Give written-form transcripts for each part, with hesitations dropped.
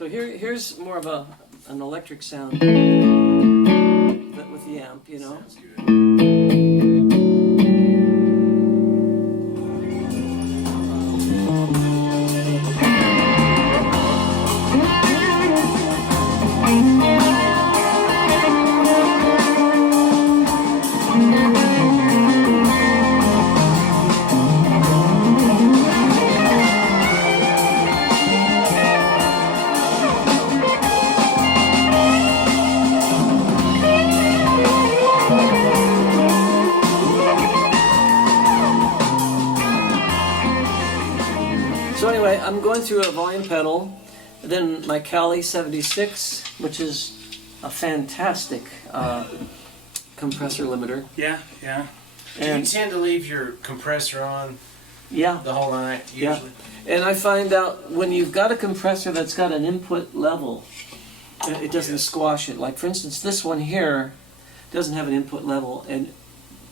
So here's more of an electric sound with the amp, you know. Sounds good. So anyway, I'm going through a volume pedal, then my Keaggy 76, which is a fantastic compressor limiter. Yeah, yeah. Do And you tend to leave your compressor on yeah, the whole night, usually? yeah. And I find out when you've got a compressor that's got an input level, it doesn't squash it. Like for instance, this one here doesn't have an input level, and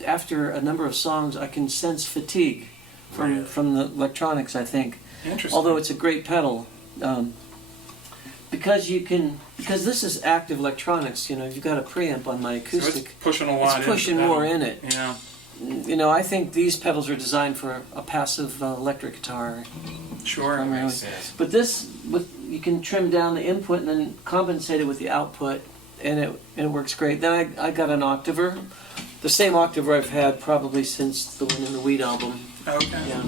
after a number of songs, I can sense fatigue from the electronics, I think. Interesting. Although it's a great pedal, because this is active electronics. You know, you've got a preamp on my acoustic. So it's pushing a lot. It's pushing more in it. Yeah. You know, I think these pedals are designed for a passive electric guitar. Sure. Primarily. Makes sense. But this, you can trim down the input and then compensate it with the output, and it works great. Then I got an octaver, the same octaver I've had probably since the one in the Weed album. Okay. Yeah.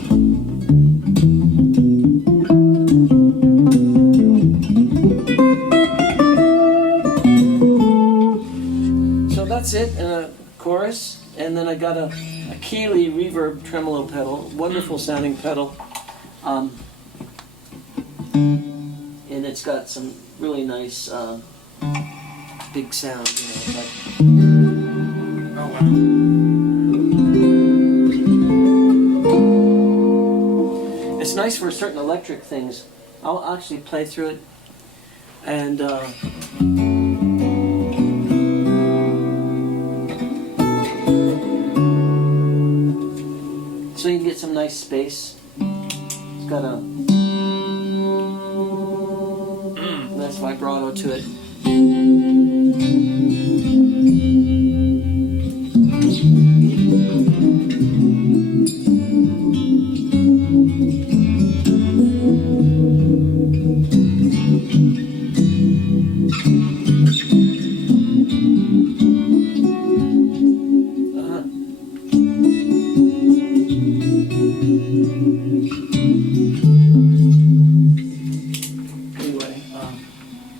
So that's it, and a chorus, and then I got a Keagly reverb tremolo pedal, wonderful sounding pedal, and it's got some really nice big sound, you know. It's like, Oh, wow. it's nice for certain electric things. I'll actually play through it, and so you can get some nice space. It's got a nice vibrato to it. Anyway,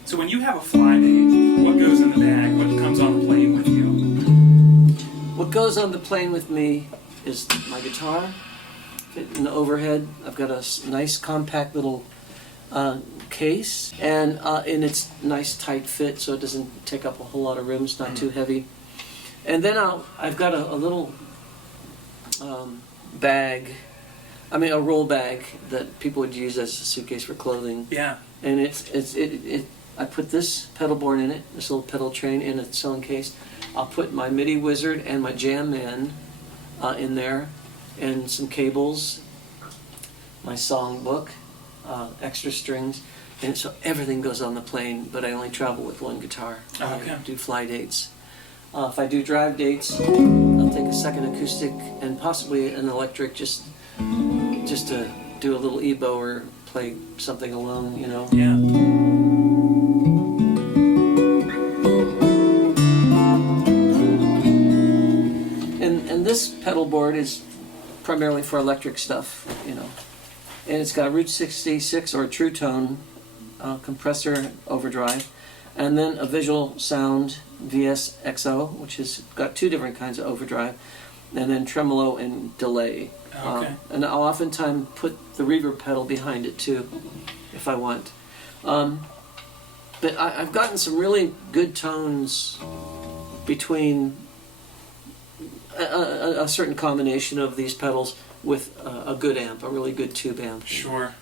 So when you have a fly date, what goes in the bag? What comes on the plane with you? what goes on the plane with me is my guitar. In the overhead, I've got a nice compact little case, and it's nice tight fit, so it doesn't take up a whole lot of room. It's not too heavy. And then I've got a little bag, a roll bag that people would use as a suitcase for clothing. Yeah. And I put this pedal board in it, this little pedal train in its own case. I'll put my MIDI wizard and my Jam Man in there, and some cables, my song book, extra strings, and so everything goes on the plane, but I only travel with one guitar. Okay. I do fly dates. If I do drive dates, I'll take a second acoustic and possibly an electric just to do a little EBow or play something alone, you know. Yeah. And this pedal board is primarily for electric stuff, you know. And it's got a Route 66 or True Tone compressor overdrive, and then a Visual Sound VSXO, which has got two different kinds of overdrive, and then tremolo and delay. Okay. And I'll oftentimes put the reverb pedal behind it too, if I want. But I've gotten some really good tones between a certain combination of these pedals with a good amp, a really good tube amp. Sure.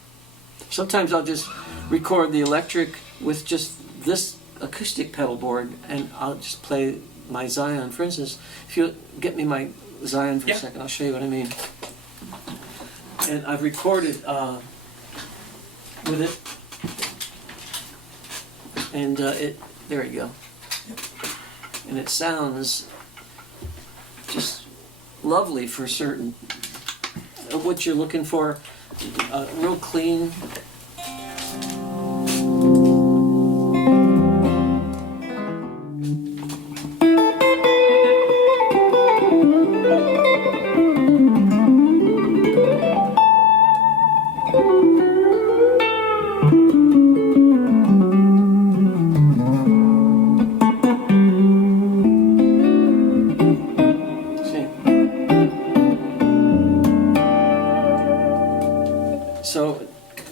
Sometimes I'll just record the electric with just this acoustic pedal board, and I'll just play my Zion. For instance, if you get me my Zion for a second, I'll show you what I mean. And I've recorded with it. And there you go. And it sounds just lovely for certain, what you're looking for, real clean.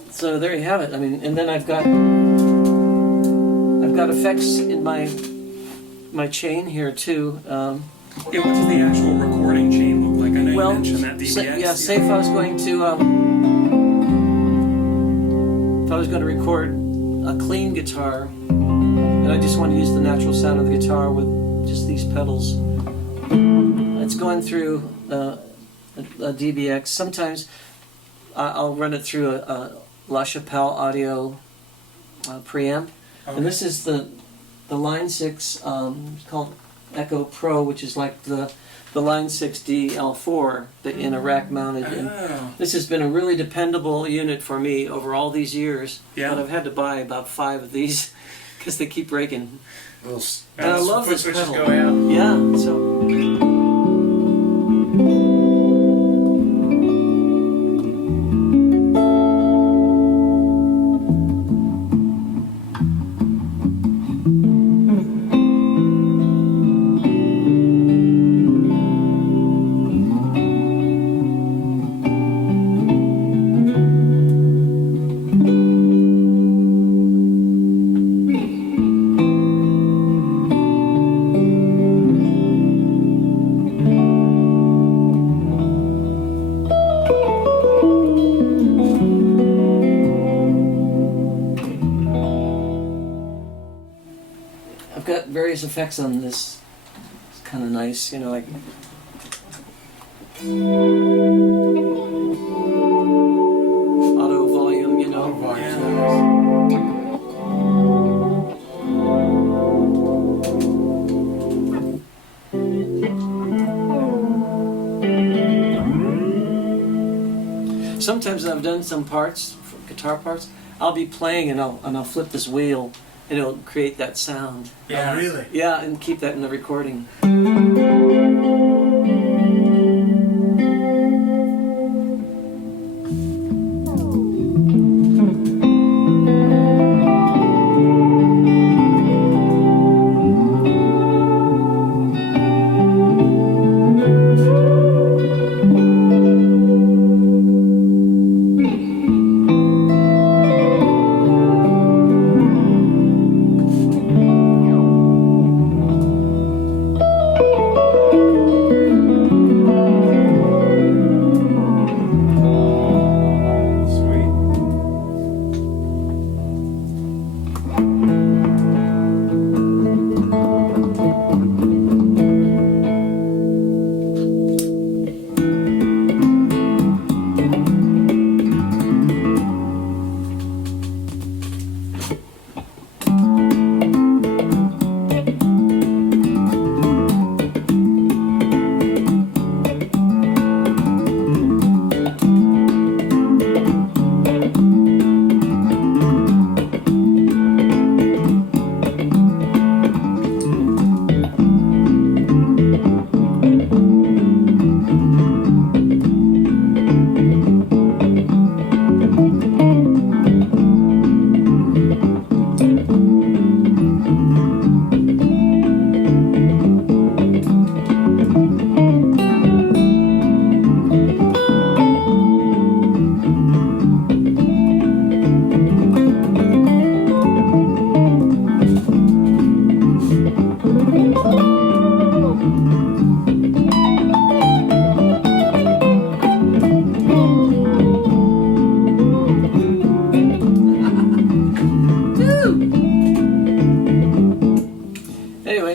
So there you have it. I mean, and then I've got effects in my chain here too. Yeah, what does the actual recording chain look like? I know you mentioned that DBX. Say if I was going to record a clean guitar, and I just want to use the natural sound of the guitar with just these pedals. It's going through a DBX. Sometimes I'll run it through a La Chapelle audio preamp. Okay. And this is the Line 6, it's called Echo Pro, which is like the Line 6D L4 in a rack mounted. And this has been a really dependable unit for me over all these years. Yeah. But I've had to buy about 5 of these because they keep breaking. And I love this pedal. Go out. Yeah, so. Got various effects on this. It's kind of nice, you know, like auto volume, you know. Sometimes I've done some parts, guitar parts. I'll be playing and I'll flip this wheel. And it'll create that sound. Yeah, really? Yeah, and keep that in the recording.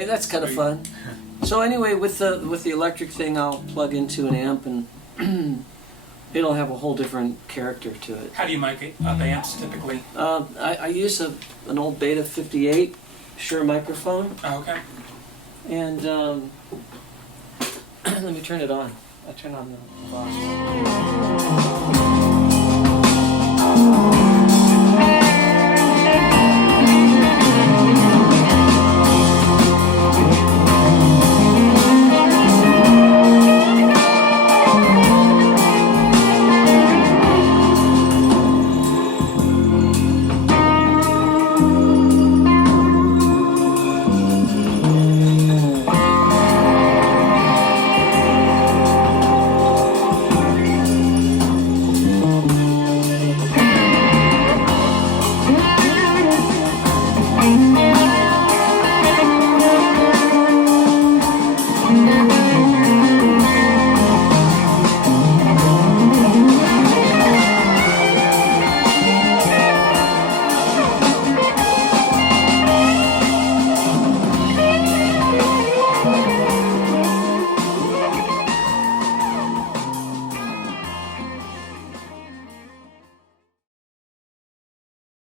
That's kind of fun. So anyway, with the electric thing, I'll plug into an amp and it'll have a whole different character to it. How do you mic up amps typically? I use an old Beta 58 Shure microphone, Oh, okay. and let me turn it on. I turn on the volume.